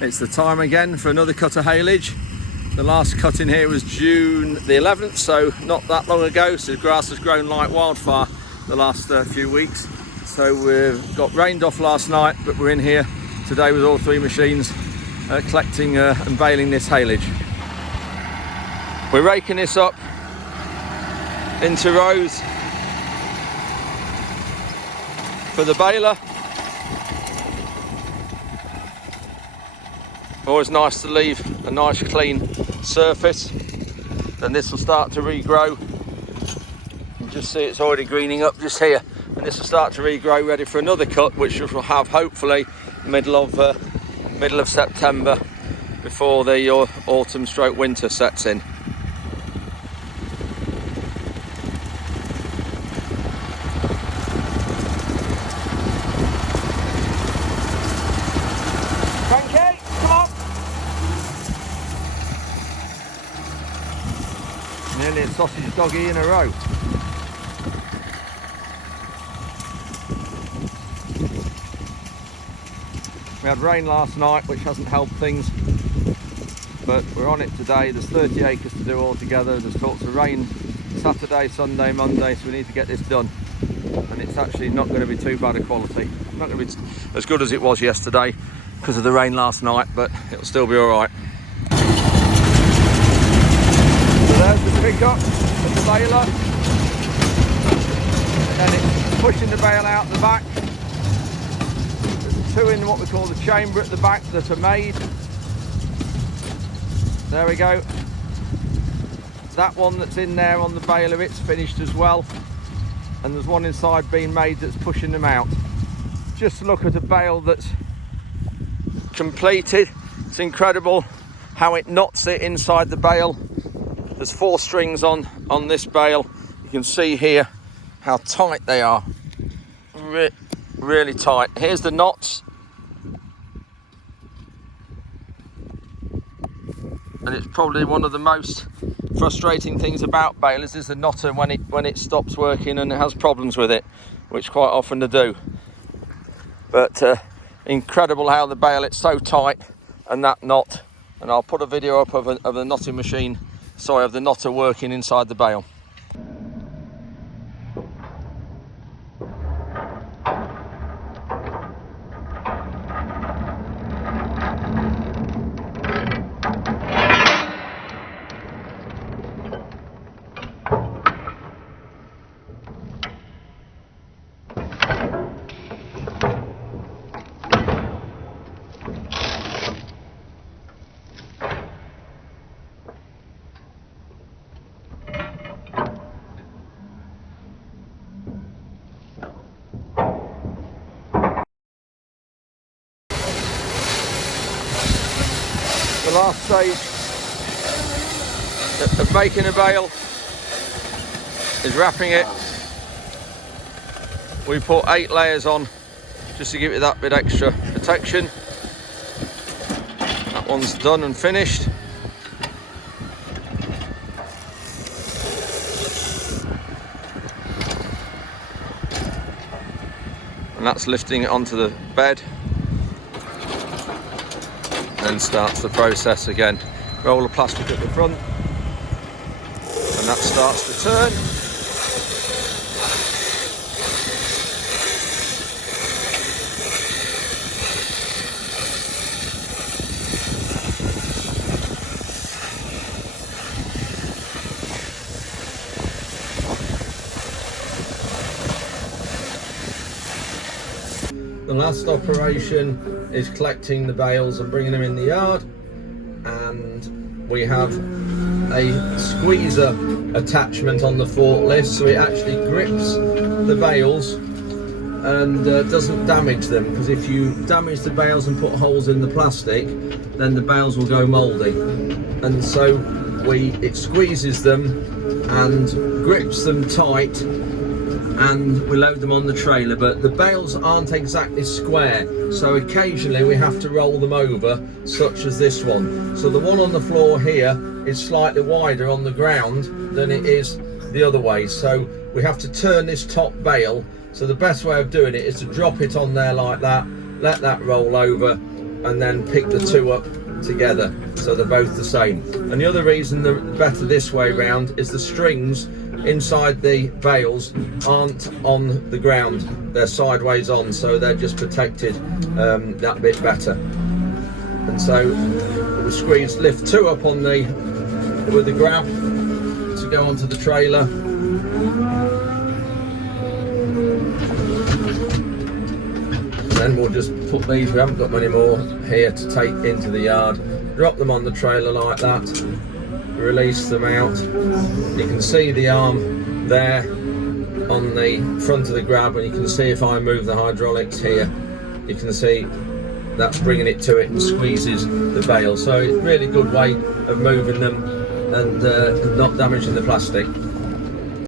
It's the time again for another cut of haylage. The last cut in here was June the 11th, so not that long ago. So the grass has grown like wildfire the last few weeks. So we've got rained off last night, but we're in here today with all three machines collecting and baling this haylage. We're raking this up into rows for the baler. Always nice to leave a nice clean surface. Then this will start to regrow. You can just see it's already greening up just here, and this will start to regrow, ready for another cut, which we'll have hopefully middle of September, before the autumn/winter sets in. Nearly a sausage doggy in a row. We had rain last night, which hasn't helped things, but we're on it today. There's 30 acres to do altogether. There's talks of rain Saturday, Sunday, Monday, so we need to get this done. And it's actually not going to be too bad a quality. Not going to be as good as it was yesterday because of the rain last night, but it'll still be all right. There's the pickup of the baler, and then it's pushing the bale out the back. There's two in what we call the chamber at the back that are made. There we go. That one that's in there on the baler, it's finished as well. And there's one inside being made that's pushing them out. Just look at a bale that's completed. It's incredible how it knots it inside the bale. There's 4 strings on this bale. You can see here how tight they are. Really tight. Here's the knots. And it's probably one of the most frustrating things about balers is the knotter when it stops working and it has problems with it, which quite often they do. But incredible how the bale, it's so tight, and that knot. And I'll put a video up of the knotting machine. Sorry, of the knotter working inside the bale. The last stage of making a bale is wrapping it. We put 8 layers on just to give it that bit extra protection. That one's done and finished. And that's lifting it onto the bed. Then starts the process again. Roll of plastic at the front, and that starts to turn. The last operation is collecting the bales and bringing them in the yard, and we have a squeezer attachment on the forklift, so it actually grips the bales and doesn't damage them, because if you damage the bales and put holes in the plastic, then the bales will go mouldy. And so it squeezes them and grips them tight, and we load them on the trailer. But the bales aren't exactly square, so occasionally we have to roll them over, such as this one. So the one on the floor here is slightly wider on the ground than it is the other way, so we have to turn this top bale. So the best way of doing it is to drop it on there like that, let that roll over, and then pick the two up together, so they're both the same. And the other reason they're better this way round is the strings inside the bales aren't on the ground, they're sideways on, so they're just protected that bit better. And so we'll squeeze, lift two up on the with the grab to go onto the trailer. Then we'll just put these, we haven't got many more here to take into the yard, drop them on the trailer like that, release them out. You can see the arm there on the front of the grab, and you can see if I move the hydraulics here, you can see that's bringing it to it and squeezes the bale. So it's a really good way of moving them and not damaging the plastic.